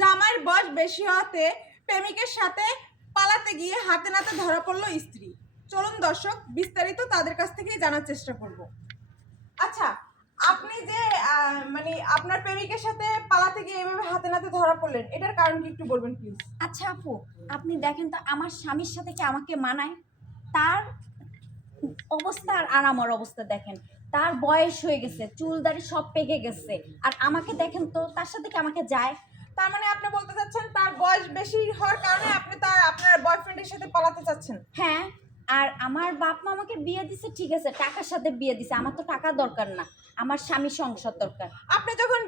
জামাইয়ের বয়স বেশি হতে প্রেমিকের সাথে পালাতে গিয়ে হাতে নাতে ধরা পড়লো স্ত্রী। চলুন দর্শক বিস্তারিত তাদের কাছ থেকেই জানার চেষ্টা করব। আচ্ছা, আপনি যে মানে আপনার প্রেমিকের সাথে পালাতে গিয়ে এভাবে হাতে নাতে ধরা পড়লেন, এটার কারণ কি একটু বলবেন প্লিজ? আচ্ছা আপু, আপনি দেখেন তো আমার স্বামীর সাথে কি আমাকে মানায়? তার অবস্থা আর আমার অবস্থা দেখেন। তার বয়স হয়ে গেছে, চুল দাড়ি সব পেকে গেছে, আর আমাকে দেখেন তো তার সাথে কি আমাকে যায়? তার মানে আপনি বলতে চাচ্ছেন তার বয়স বেশি হওয়ার কারণে আপনি আপনার বয়ফ্রেন্ডের সাথে পালাতে চাচ্ছেন? হ্যাঁ। আর আমার বাপ মা আমাকে বিয়ে দিছে, ঠিক আছে, টাকার সাথে বিয়ে দিছে, আমার তো টাকা দরকার না, আমার স্বামী সংসার দরকার। আপনি যখন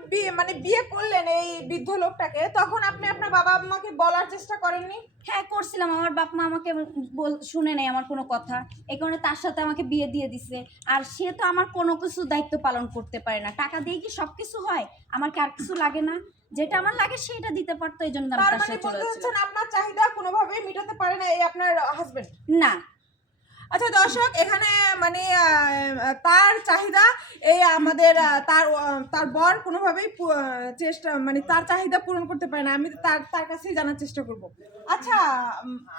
বিয়ে করলেন এই বৃদ্ধ লোকটাকে, তখন আপনি আপনার বাবা মাকে বলার চেষ্টা করেননি? হ্যাঁ করছিলাম, আমার বাপ মা আমাকে শুনে নেই আমার কোনো কথা, এই কারণে তার সাথে আমাকে বিয়ে দিয়ে দিছে। আর সে তো আমার কোনো কিছু দায়িত্ব পালন করতে পারে না, টাকা দিয়ে কি সব কিছু হয়? আমার কি আর কিছু লাগে না? যেটা আমার লাগে সেটা দিতে পারতো, এই জন্য আমি তার সাথে চলে যাচ্ছিলাম। আপনার চাহিদা কোনোভাবেই মেটাতে পারে না এই আপনার হাজবেন্ড? না। আচ্ছা দর্শক, এখানে মানে তার চাহিদা এই আমাদের তার বর কোনোভাবেই চেষ্টা মানে তার চাহিদা পূরণ করতে পারে না। আমি তার কাছেই জানার চেষ্টা করব। আচ্ছা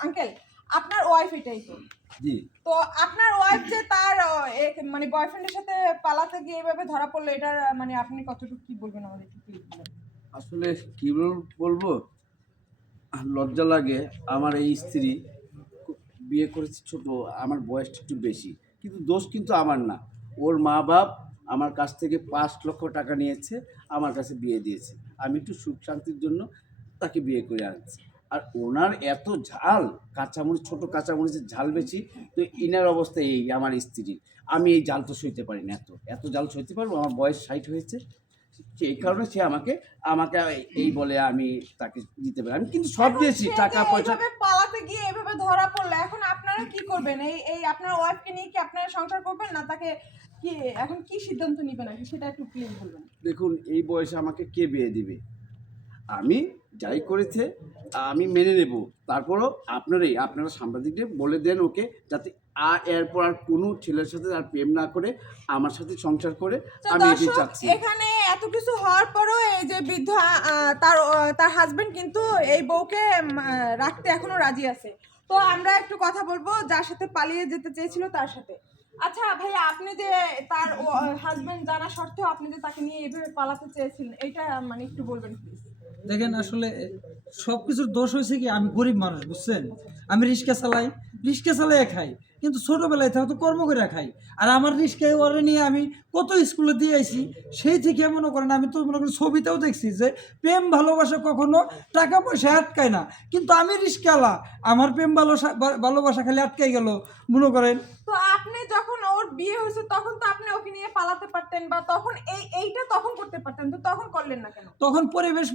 আঙ্কেল, আপনার ওয়াইফ এটাই তো? জি। তো আপনার ওয়াইফ যে তার মানে বয়ফ্রেন্ডের সাথে পালাতে গিয়ে এভাবে ধরা পড়লো, এটার মানে আপনি কতটুকু কি বলবেন আমাদের একটু প্লিজ বলুন। আসলে কি বলবো, লজ্জা লাগে। আমার এই স্ত্রী বিয়ে করেছে ছোট, আমার বয়সটা একটু বেশি, কিন্তু দোষ কিন্তু আমার না। ওর মা বাপ আমার কাছ থেকে 5 লক্ষ টাকা নিয়েছে, আমার কাছে বিয়ে দিয়েছে। আমি একটু সুখ শান্তির জন্য তাকে বিয়ে করে আনছি। আর ওনার এত ঝাল, কাঁচামরিচ, ছোটো কাঁচামরিচের ঝাল বেশি। তো ইনার অবস্থা এই আমার স্ত্রীর। আমি এই জাল তো সইতে পারি না, এত জাল সইতে পারবো? আমার বয়স 60 হয়েছে, সেই কারণে সে আমাকে এই বলে আমি তাকে দিতে পারি। আমি কিন্তু সব দিয়েছি, টাকা পয়সা। পালাতে গিয়ে এভাবে ধরা পড়লো, এখন আপনারা কি করবেন? এই আপনার ওয়াইফকে নিয়ে কি আপনারা সংসার করবেন, না তাকে কি এখন কি সিদ্ধান্ত নিবেন আর কি, সেটা একটু প্লিজ বলবেন। দেখুন, এই বয়সে আমাকে কে বিয়ে দিবে? আমি যাই করেছে আমি মেনে নেব। তারপরও আপনারা সাংবাদিকদের বলে দেন ওকে, যাতে এরপর আর কোনো ছেলের সাথে আর প্রেম না করে আমার সাথে সংসার করে। আমি এটাই চাচ্ছি। এখানে এত কিছু হওয়ার পরও এই যে বৃদ্ধ তার হাজবেন্ড কিন্তু এই বউকে রাখতে এখনো রাজি আছে। তো আমরা একটু কথা বলবো যার সাথে পালিয়ে যেতে চেয়েছিল তার সাথে। আচ্ছা ভাইয়া, আপনি যে তার হাজবেন্ড জানা সত্ত্বেও আপনি যে তাকে নিয়ে এইভাবে পালাতে চেয়েছিলেন, এটা মানে একটু বলবেন প্লিজ। দেখেন, আসলে সব কিছুর দোষ হয়েছে কি, আমি গরিব মানুষ, বুঝছেন? আমি রিক্সা চালাই খাই, কিন্তু ছোটবেলায় থেকে তো কর্ম করে খাই। আর আমার রিক্সায় ওরে নিয়ে আমি কত স্কুলে দিয়ে আইছি, সেই থেকে মনে করেন আমি তো মনে করেন ছবিতেও দেখছি যে প্রেম ভালোবাসা কখনো টাকা পয়সা আটকায় না, কিন্তু আমি রিক্সাওয়ালা, আমার প্রেম ভালোবাসা খালি আটকাই গেল মনে করেন। তো আপনি যখন ওর বিয়ে হয়েছে তখন তো আপনি ওকে নিয়ে পালাতে পারতেন, বা তখন এইটা তখন করতে পারতেন, তো তখন করলেন না কেন? তখন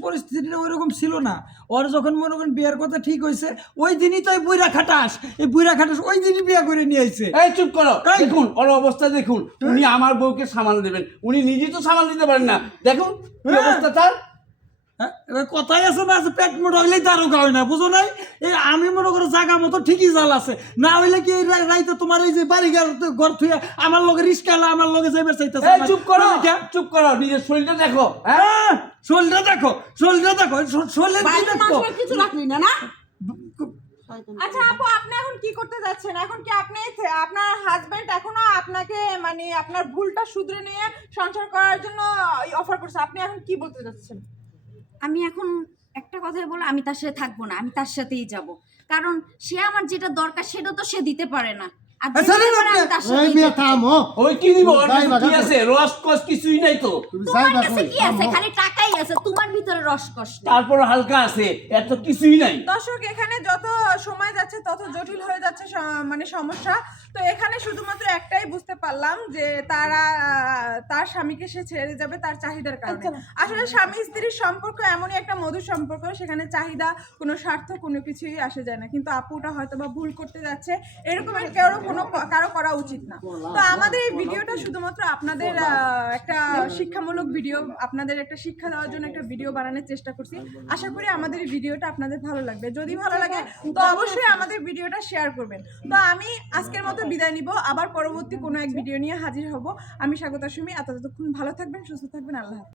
পরিস্থিতিটা ওইরকম ছিল না। ওর যখন মনে করেন বিয়ের কথা ঠিক হয়েছে, ওই দিনই তো এই বুইরা খাটাস ওই দিনই বিয়ে করে নিয়ে আইছে। এই চুপ করো, দেখুন ওর অবস্থা দেখুন। উনি আমার বউকে সামাল দেবেন, উনি নিজেই তো সামাল দিতে পারেন না। দেখুন কি অবস্থা তার। কথাই আছে না, পেট মোটা হইলেই দারোগা হয় না, বুঝো নাই? এই আমি মনে করো জায়গা মতো ঠিকই জাল আছে, না হইলে কি রাইতে তোমার এই যে বাড়ি ঘর থুয়ে আমার লগে রিস্কালা আমার লগে যাইবার চাইতেছে। চুপ করো, নিজের শরীরটা দেখো। হ্যাঁ, শরীরটা দেখো, কিছু রাখলি না না। আচ্ছা আপু, আপনি এখন কি করতে যাচ্ছেন? এখন কি আপনি আপনার হাজবেন্ড এখনো আপনাকে মানে আপনার ভুলটা শুধরে নিয়ে সংসার করার জন্য অফার করছে, আপনি এখন কি বলতে যাচ্ছেন? আমি এখন একটা কথাই বলে, আমি তার সাথে থাকবো না, আমি তার সাথেই যাব। কারণ সে আমার যেটা দরকার সেটা তো সে দিতে পারে না। আর তোমার কাছে কি আছে? খালি টাকাই আছে, তোমার ভিতরে রসকস তারপর হালকা আছে, এত কিছুই নাই। দর্শক, এখানে যত সময় যাচ্ছে তত জটিল হয়ে যাচ্ছে মানে সমস্যা। তো এখানে শুধুমাত্র একটাই বুঝতে পারলাম যে তার স্বামীকে সে ছেড়ে যাবে তার চাহিদার কারণে। আসলে স্বামী স্ত্রীর সম্পর্ক এমনই একটা মধুর সম্পর্ক, সেখানে চাহিদা কোনো স্বার্থ কোনো কিছুই আসে যায় না। কিন্তু আপুটা হয়তো বা ভুল করতে যাচ্ছে, এরকমের কারো করা উচিত না। তো আমাদের এই ভিডিওটা শুধুমাত্র আপনাদের একটা শিক্ষামূলক ভিডিও, আপনাদের একটা শিক্ষা দেওয়ার জন্য একটা ভিডিও বানানোর চেষ্টা করছি। আশা করি আমাদের এই ভিডিওটা আপনাদের ভালো লাগবে। যদি ভালো লাগে তো অবশ্যই আমাদের ভিডিওটা শেয়ার করবেন। তো আমি আজকের মতো বিদায় নিব, আবার পরবর্তী কোনো এক ভিডিও নিয়ে হাজির হব। আমি স্বাগতা সুমি। এতক্ষণ ভালো থাকবেন, সুস্থ থাকবেন, আল্লাহ হাফেজ।